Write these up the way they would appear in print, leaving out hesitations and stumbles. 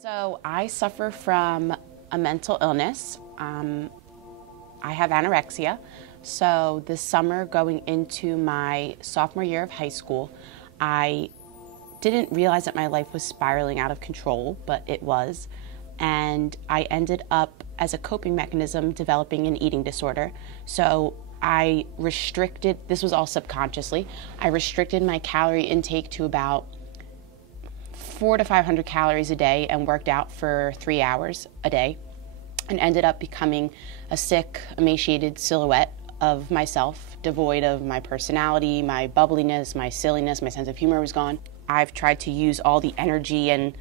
So I suffer from a mental illness. I have anorexia. So this summer, going into my sophomore year of high school, I didn't realize that my life was spiraling out of control, but it was. And I ended up, as a coping mechanism, developing an eating disorder. So I restricted, this was all subconsciously, I restricted my calorie intake to about 400 to 500 calories a day and worked out for 3 hours a day, and ended up becoming a sick, emaciated silhouette of myself, devoid of my personality, my bubbliness, my silliness, my sense of humor was gone. I've tried to use all the energy and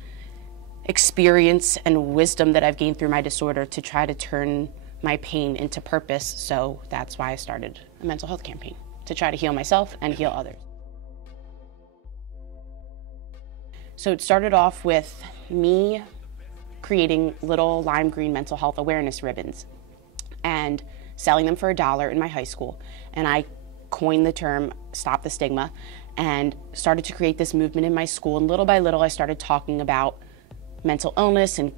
experience and wisdom that I've gained through my disorder to try to turn my pain into purpose, so that's why I started a mental health campaign, to try to heal myself and heal others. So it started off with me creating little lime green mental health awareness ribbons and selling them for $1 in my high school. And I coined the term Stop the Stigma and started to create this movement in my school. And little by little, I started talking about mental illness and,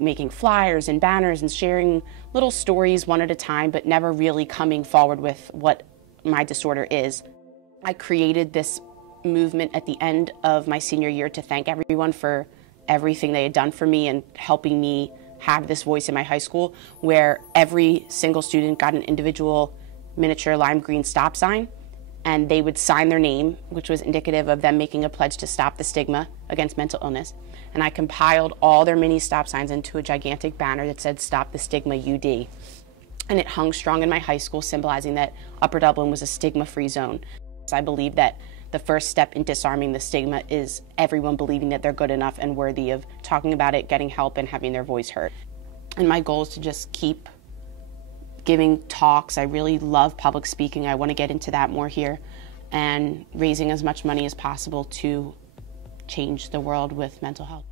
making flyers and banners and sharing little stories one at a time, but never really coming forward with what my disorder is. I created this movement at the end of my senior year to thank everyone for everything they had done for me and helping me have this voice in my high school, where every single student got an individual miniature lime green stop sign, and they would sign their name, which was indicative of them making a pledge to stop the stigma against mental illness. And I compiled all their mini stop signs into a gigantic banner that said Stop the Stigma UD. And it hung strong in my high school, symbolizing that Upper Dublin was a stigma-free zone. So I believe that the first step in disarming the stigma is everyone believing that they're good enough and worthy of talking about it, getting help, and having their voice heard. And my goal is to just keep giving talks. I really love public speaking. I want to get into that more here, and raising as much money as possible to change the world with mental health.